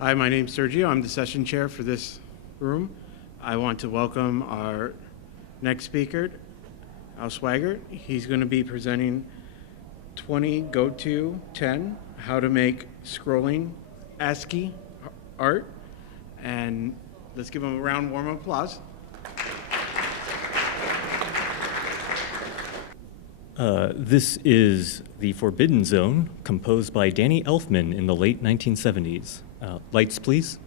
Hi, my name's Sergio. I'm the session chair for this room. I want to welcome our next speaker, Sweigart. He's going to be presenting 20 GOTO 10, how to make scrolling ASCII art. And let's give him a round warm applause. This is The Forbidden Zone, composed by Danny Elfman in the late 1970s. Lights, please.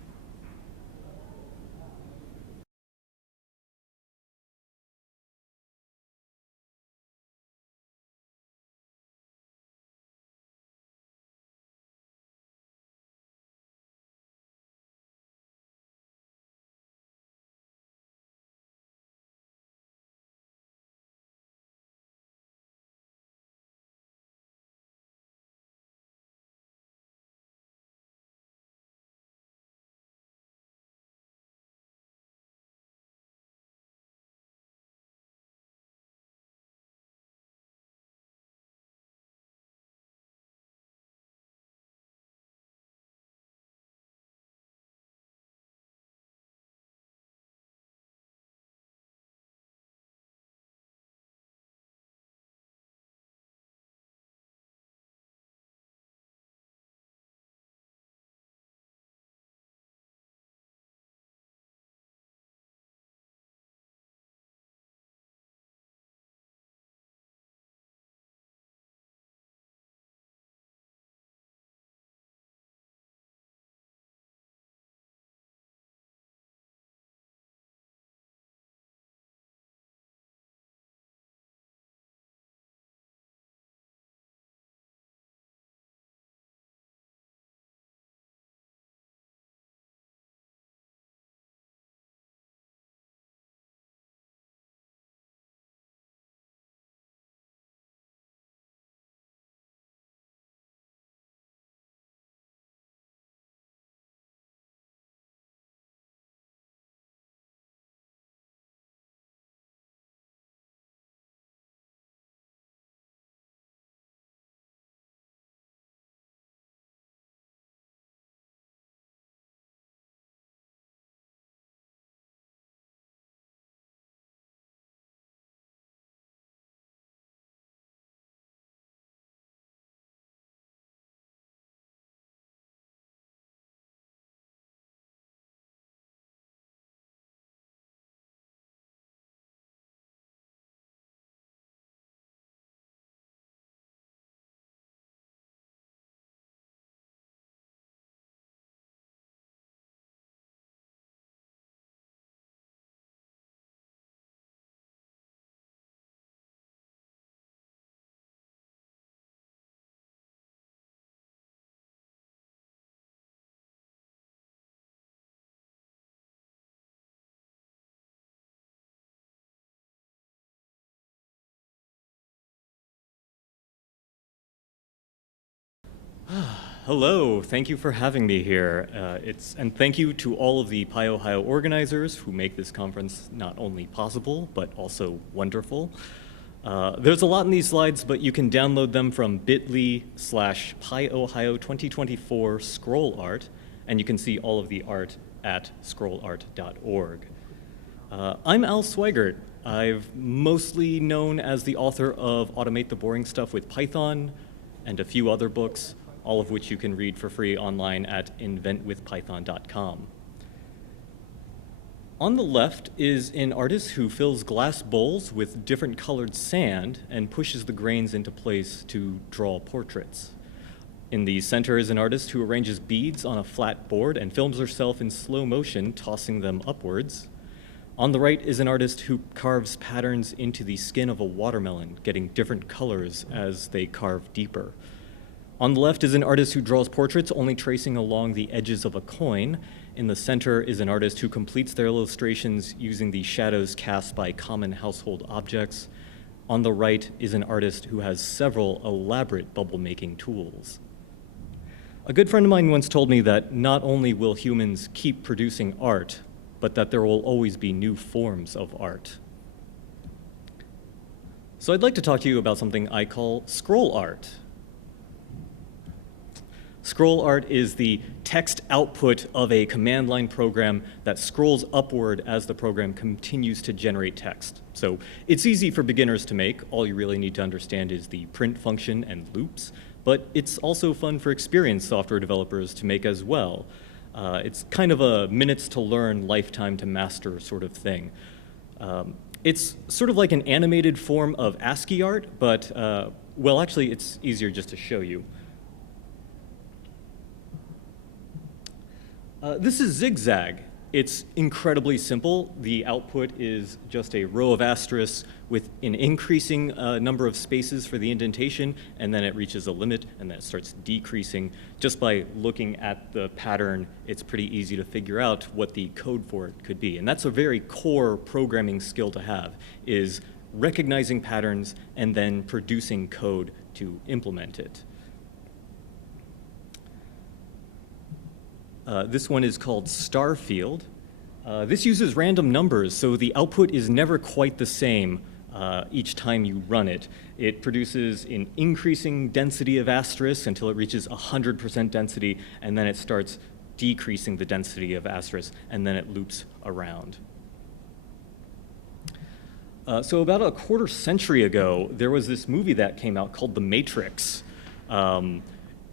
Hello, thank you for having me here. And thank you to all of the PyOhio organizers who make this conference not only possible, but also wonderful. There's a lot in these slides, but you can download them from bit.ly/PyOhio 2024 scroll art, and you can see all of the art at scrollart.org. I'm Al Sweigart. I've mostly known as the author of Automate the Boring Stuff with Python and a few other books, all of which you can read for free online at inventwithpython.com. On the left is an artist who fills glass bowls with different colored sand and pushes the grains into place to draw portraits. In the center is an artist who arranges beads on a flat board and films herself in slow motion, tossing them upwards. On the right is an artist who carves patterns into the skin of a watermelon, getting different colors as they carve deeper. On the left is an artist who draws portraits only tracing along the edges of a coin. In the center is an artist who completes their illustrations using the shadows cast by common household objects. On the right is an artist who has several elaborate bubble-making tools. A good friend of mine once told me that not only will humans keep producing art, but that there will always be new forms of art. So I'd like to talk to you about something I call scroll art. Scroll art is the text output of a command line program that scrolls upward as the program continues to generate text. So it's easy for beginners to make. All you really need to understand is the print function and loops, but it's also fun for experienced software developers to make as well. It's kind of a minutes to learn, lifetime to master sort of thing. It's sort of like an animated form of ASCII art, but, well, actually, it's easier just to show you. This is Zigzag. It's incredibly simple. The output is just a row of asterisks with an increasing number of spaces for the indentation, and then it reaches a limit, and then it starts decreasing. Just by looking at the pattern, it's pretty easy to figure out what the code for it could be. And that's a very core programming skill to have, is recognizing patterns and then producing code to implement it. This one is called Starfield. This uses random numbers, so the output is never quite the same each time you run it. It produces an increasing density of asterisks until it reaches 100% density, and then it starts decreasing the density of asterisks, and then it loops around. So about a quarter century ago, there was this movie that came out called The Matrix.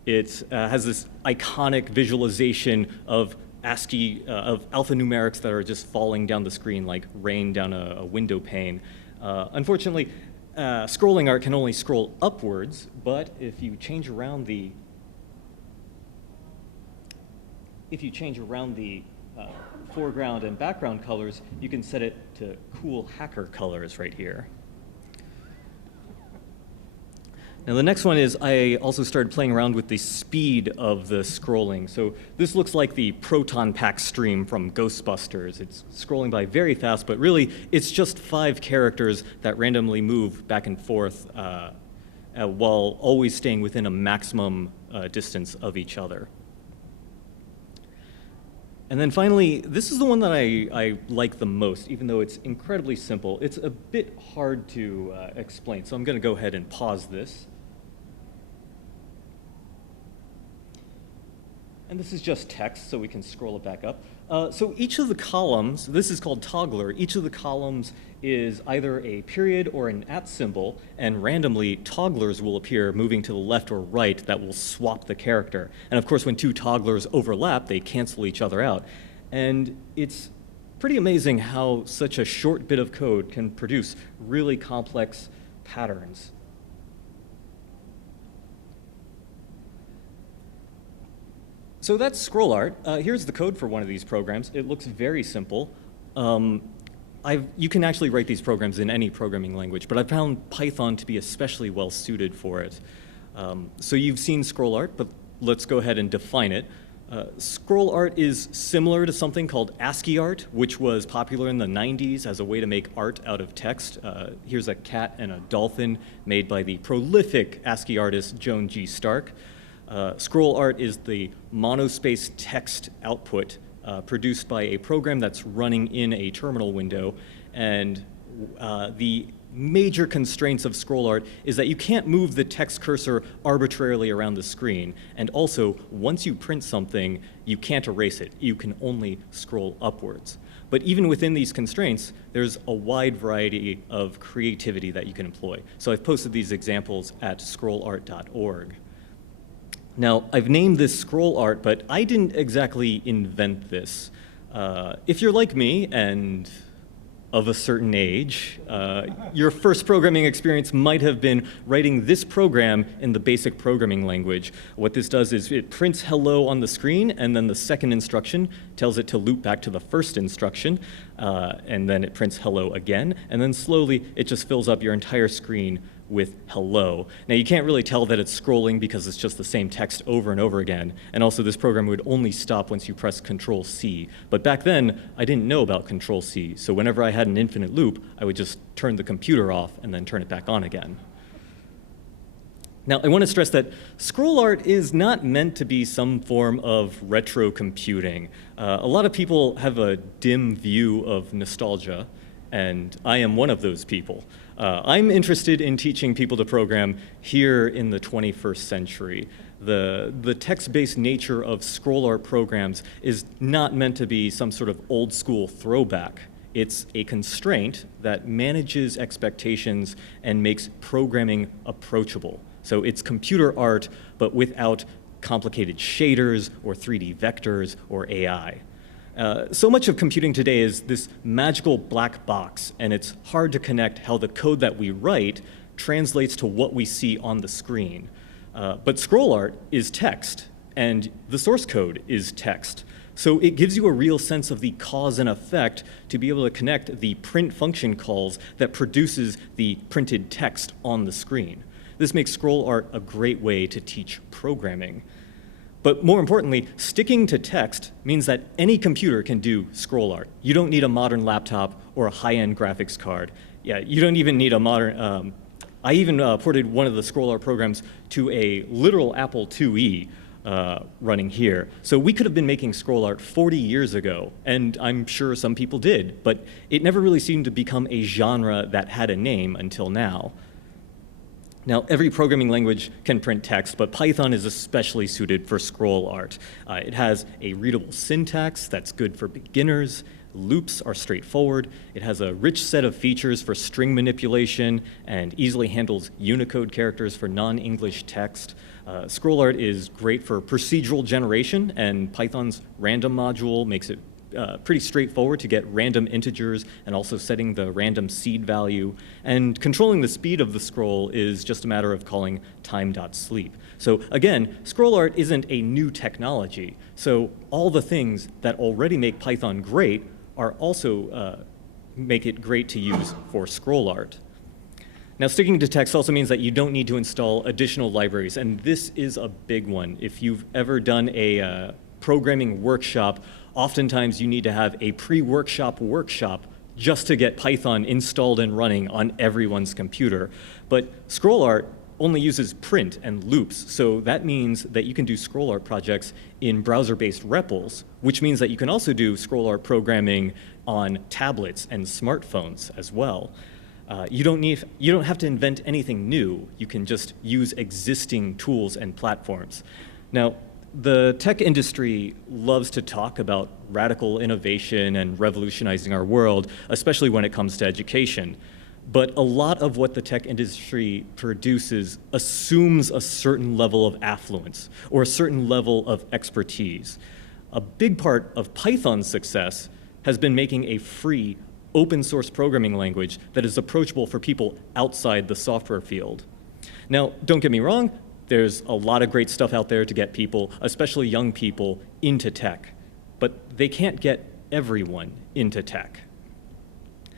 It has this iconic visualization of ASCII, of alphanumerics that are just falling down the screen like rain down a window pane. Unfortunately, scrolling art can only scroll upwards, but if you change around the foreground and background colors, you can set it to cool hacker colors right here. Now the next one is I also started playing around with the speed of the scrolling. So this looks like the proton pack stream from Ghostbusters. It's scrolling by very fast, but really it's just 5 characters that randomly move back and forth while always staying within a maximum distance of each other. And then finally, this is the one that I like the most, even though it's incredibly simple. It's a bit hard to explain, so I'm going to go ahead and pause this. And this is just text, so we can scroll it back up. So each of the columns, this is called toggler, each of the columns is either a period or an @ symbol, and randomly togglers will appear moving to the left or right that will swap the character. And of course, when 2 togglers overlap, they cancel each other out. And it's pretty amazing how such a short bit of code can produce really complex patterns. So that's scroll art. Here's the code for one of these programs. It looks very simple. You can actually write these programs in any programming language, but I found Python to be especially well suited for it. So you've seen scroll art, but let's go ahead and define it. Scroll art is similar to something called ASCII art, which was popular in the 90s as a way to make art out of text. Here's a cat and a dolphin made by the prolific ASCII artist Joan G. Stark. Scroll art is the monospace text output produced by a program that's running in a terminal window, and the major constraints of scroll art is that you can't move the text cursor arbitrarily around the screen, and also once you print something, you can't erase it. You can only scroll upwards. But even within these constraints, there's a wide variety of creativity that you can employ. So I've posted these examples at scrollart.org. Now, I've named this scroll art, but I didn't exactly invent this. If you're like me and of a certain age, your first programming experience might have been writing this program in the basic programming language. What this does is it prints hello on the screen, and then the second instruction tells it to loop back to the first instruction, and then it prints hello again, and then slowly it just fills up your entire screen with hello. Now you can't really tell that it's scrolling because it's just the same text over and over again, and also this program would only stop once you press Control-C. But back then, I didn't know about Control-C, so whenever I had an infinite loop, I would just turn the computer off and then turn it back on again. Now, I want to stress that scroll art is not meant to be some form of retro computing. A lot of people have a dim view of nostalgia, and I am one of those people. I'm interested in teaching people to program here in the 21st century. The text-based nature of scroll art programs is not meant to be some sort of old school throwback. It's a constraint that manages expectations and makes programming approachable. So it's computer art, but without complicated shaders or 3D vectors or AI. So much of computing today is this magical black box, and it's hard to connect how the code that we write translates to what we see on the screen. But scroll art is text, and the source code is text. So it gives you a real sense of the cause and effect to be able to connect the print function calls that produces the printed text on the screen. This makes scroll art a great way to teach programming. But more importantly, sticking to text means that any computer can do scroll art. You don't need a modern laptop or a high-end graphics card. Yeah, you don't even need a modern, I even ported one of the scroll art programs to a literal Apple IIe running here. So we could have been making scroll art 40 years ago, and I'm sure some people did, but it never really seemed to become a genre that had a name until now. Now, every programming language can print text, but Python is especially suited for scroll art. It has a readable syntax that's good for beginners. Loops are straightforward. It has a rich set of features for string manipulation and easily handles Unicode characters for non-English text. Scroll art is great for procedural generation, and Python's random module makes it pretty straightforward to get random integers and also setting the random seed value. And controlling the speed of the scroll is just a matter of calling time.sleep. So again, scroll art isn't a new technology. So all the things that already make Python great are also make it great to use for scroll art. Now, sticking to text also means that you don't need to install additional libraries, and this is a big one. If you've ever done a programming workshop, oftentimes you need to have a pre-workshop workshop just to get Python installed and running on everyone's computer. But scroll art only uses print and loops, so that means that you can do scroll art projects in browser-based REPLs, which means that you can also do scroll art programming on tablets and smartphones as well. You don't have to invent anything new. You can just use existing tools and platforms. Now, the tech industry loves to talk about radical innovation and revolutionizing our world, especially when it comes to education. But a lot of what the tech industry produces assumes a certain level of affluence or a certain level of expertise. A big part of Python's success has been making a free, open source programming language that is approachable for people outside the software field. Now, don't get me wrong, there's a lot of great stuff out there to get people, especially young people, into tech. But they can't get everyone into tech.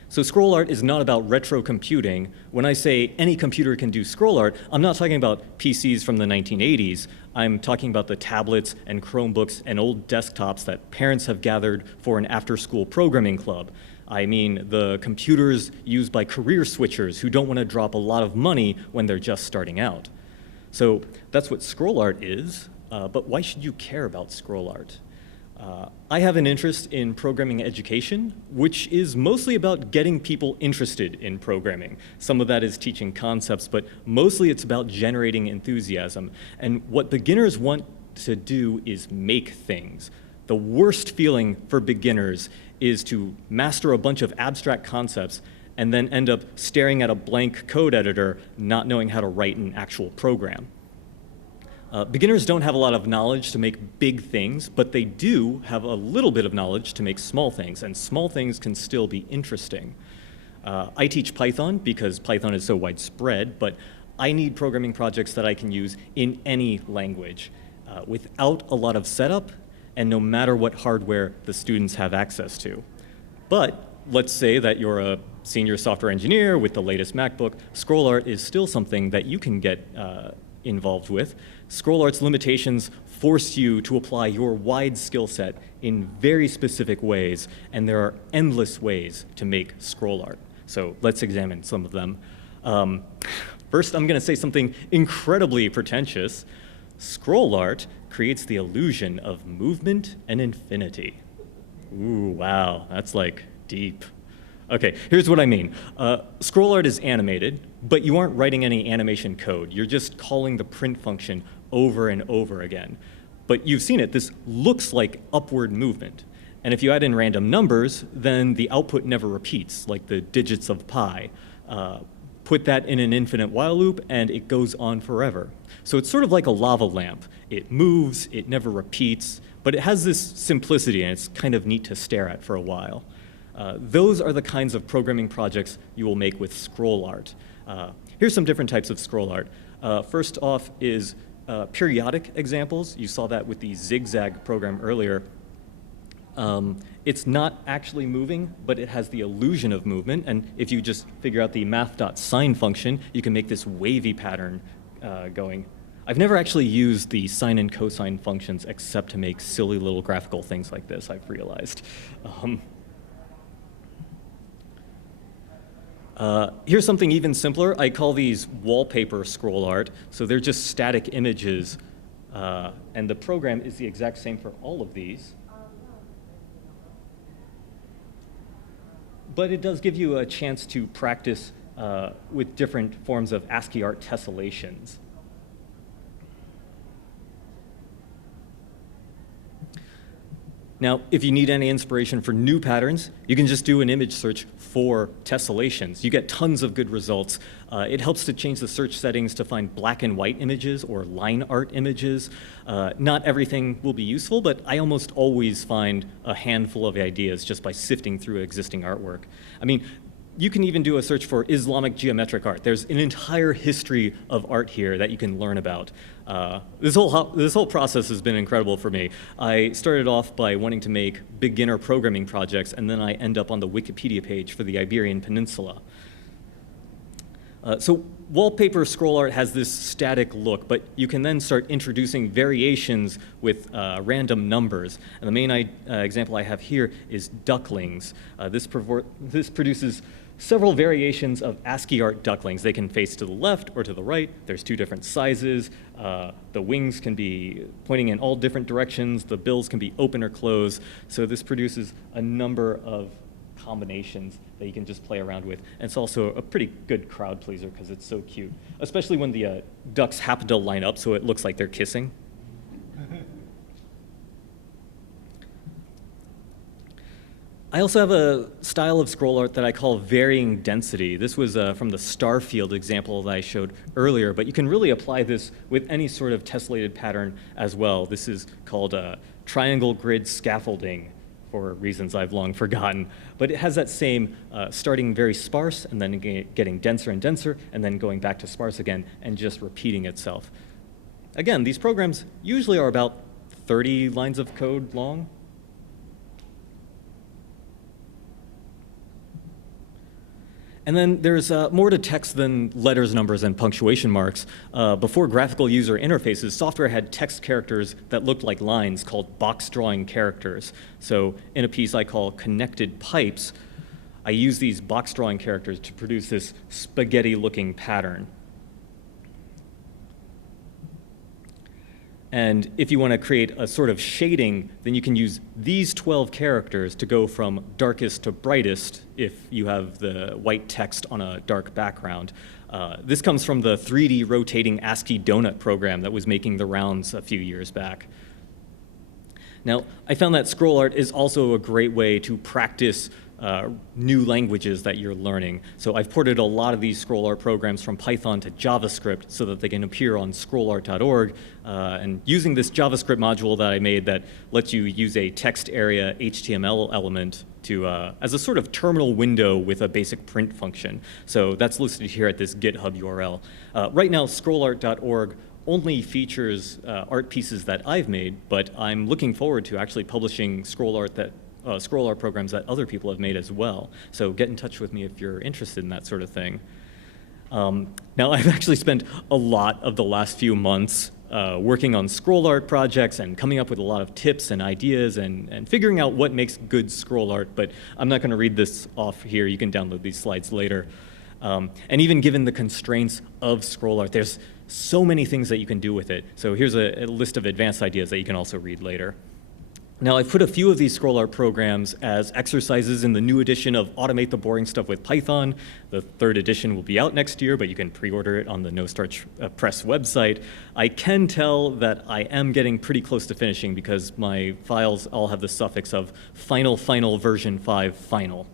So scroll art is not about retro computing. When I say any computer can do scroll art, I'm not talking about PCs from the 1980s. I'm talking about the tablets and Chromebooks and old desktops that parents have gathered for an after-school programming club. I mean the computers used by career switchers who don't want to drop a lot of money when they're just starting out. So that's what scroll art is, but why should you care about scroll art? I have an interest in programming education, which is mostly about getting people interested in programming. Some of that is teaching concepts, but mostly it's about generating enthusiasm. And what beginners want to do is make things. The worst feeling for beginners is to master a bunch of abstract concepts and then end up staring at a blank code editor, not knowing how to write an actual program. Beginners don't have a lot of knowledge to make big things, but they do have a little bit of knowledge to make small things, and small things can still be interesting. I teach Python because Python is so widespread, but I need programming projects that I can use in any language without a lot of setup and no matter what hardware the students have access to. But let's say that you're a senior software engineer with the latest MacBook. Scroll art is still something that you can get involved with. Scroll art's limitations force you to apply your wide skill set in very specific ways, and there are endless ways to make scroll art. So let's examine some of them. First, I'm going to say something incredibly pretentious. Scroll art creates the illusion of movement and infinity. Ooh, wow, that's like deep. Okay, here's what I mean. Scroll art is animated, but you aren't writing any animation code. You're just calling the print function over and over again. But you've seen it, this looks like upward movement. And if you add in random numbers, then the output never repeats, like the digits of pi. Put that in an infinite while loop, and it goes on forever. So it's sort of like a lava lamp. It moves, it never repeats, but it has this simplicity, and it's kind of neat to stare at for a while. Those are the kinds of programming projects you will make with scroll art. Here's some different types of scroll art. First off is periodic examples. You saw that with the zigzag program earlier. It's not actually moving, but it has the illusion of movement. And if you just figure out the math.sine function, you can make this wavy pattern going. I've never actually used the sine and cosine functions except to make silly little graphical things like this, I've realized. Here's something even simpler. I call these wallpaper scroll art. So they're just static images. And the program is the exact same for all of these. But it does give you a chance to practice with different forms of ASCII art tessellations. Now, if you need any inspiration for new patterns, you can just do an image search for tessellations. You get tons of good results. It helps to change the search settings to find black and white images or line art images. Not everything will be useful, but I almost always find a handful of ideas just by sifting through existing artwork. I mean, you can even do a search for Islamic geometric art. There's an entire history of art here that you can learn about. This whole process has been incredible for me. I started off by wanting to make beginner programming projects, and then I end up on the Wikipedia page for the Iberian Peninsula. So wallpaper scroll art has this static look, but you can then start introducing variations with random numbers. And the main example I have here is ducklings. This produces several variations of ASCII art ducklings. They can face to the left or to the right. There's two different sizes. The wings can be pointing in all different directions. The bills can be open or closed. So this produces a number of combinations that you can just play around with. And it's also a pretty good crowd pleaser because it's so cute, especially when the ducks happen to line up so it looks like they're kissing. I also have a style of scroll art that I call varying density. This was from the star field example that I showed earlier, but you can really apply this with any sort of tessellated pattern as well. This is called triangle grid scaffolding for reasons I've long forgotten. But it has that same starting very sparse and then getting denser and denser and then going back to sparse again and just repeating itself. Again, these programs usually are about 30 lines of code long. And then there's more to text than letters, numbers, and punctuation marks. Before graphical user interfaces, software had text characters that looked like lines called box drawing characters. So in a piece I call connected pipes, I use these box drawing characters to produce this spaghetti-looking pattern. And if you want to create a sort of shading, then you can use these 12 characters to go from darkest to brightest if you have the white text on a dark background. This comes from the 3D rotating ASCII donut program that was making the rounds a few years back. Now, I found that scroll art is also a great way to practice new languages that you're learning. So I've ported a lot of these scroll art programs from Python to JavaScript so that they can appear on scrollart.org. And using this JavaScript module that I made that lets you use a text area HTML element to, as a sort of terminal window with a basic print function. So that's listed here at this GitHub URL. Right now, scrollart.org only features art pieces that I've made, but I'm looking forward to actually publishing scroll art programs that other people have made as well. So get in touch with me if you're interested in that sort of thing. Now, I've actually spent a lot of the last few months working on scroll art projects and coming up with a lot of tips and ideas and figuring out what makes good scroll art, but I'm not going to read this off here. You can download these slides later. And even given the constraints of scroll art, there's so many things that you can do with it. So here's a list of advanced ideas that you can also read later. Now, I've put a few of these scroll art programs as exercises in the new edition of Automate the Boring Stuff with Python. The 3rd edition will be out next year, but you can pre-order it on the No Starch Press website. I can tell that I am getting pretty close to finishing because my files all have the suffix of final version 5 final.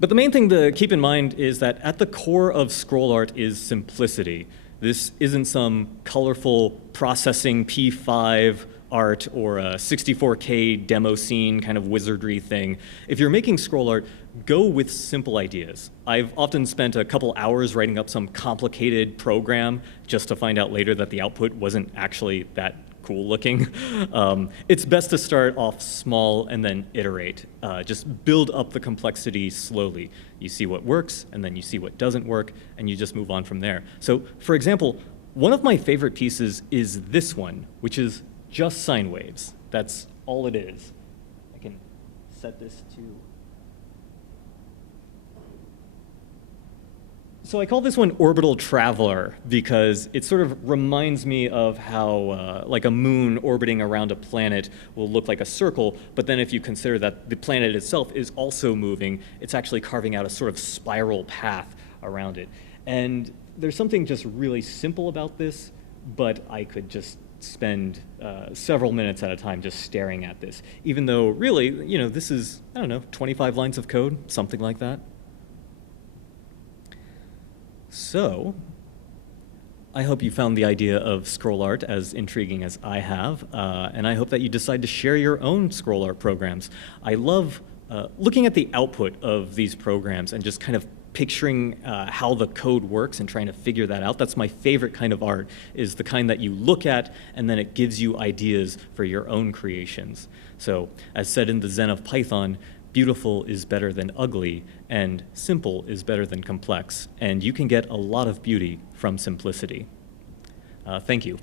But the main thing to keep in mind is that at the core of scroll art is simplicity. This isn't some colorful processing P5 art or a 64K demo scene kind of wizardry thing. If you're making scroll art, go with simple ideas. I've often spent a couple hours writing up some complicated program just to find out later that the output wasn't actually that cool looking. It's best to start off small and then iterate. Just build up the complexity slowly. You see what works, and then you see what doesn't work, and you just move on from there. So, for example, one of my favorite pieces is this one, which is just sine waves. That's all it is. I can set this to... So I call this one Orbital Traveler because it sort of reminds me of how like a moon orbiting around a planet will look like a circle, but then if you consider that the planet itself is also moving, it's actually carving out a sort of spiral path around it. And there's something just really simple about this, but I could just spend several minutes at a time just staring at this, even though really, you know, this is, I don't know, 25 lines of code, something like that. So, I hope you found the idea of scroll art as intriguing as I have, and I hope that you decide to share your own scroll art programs. I love looking at the output of these programs and just kind of picturing how the code works and trying to figure that out. That's my favorite kind of art, is the kind that you look at and then it gives you ideas for your own creations. So, as said in the Zen of Python, beautiful is better than ugly, and simple is better than complex. And you can get a lot of beauty from simplicity. Thank you.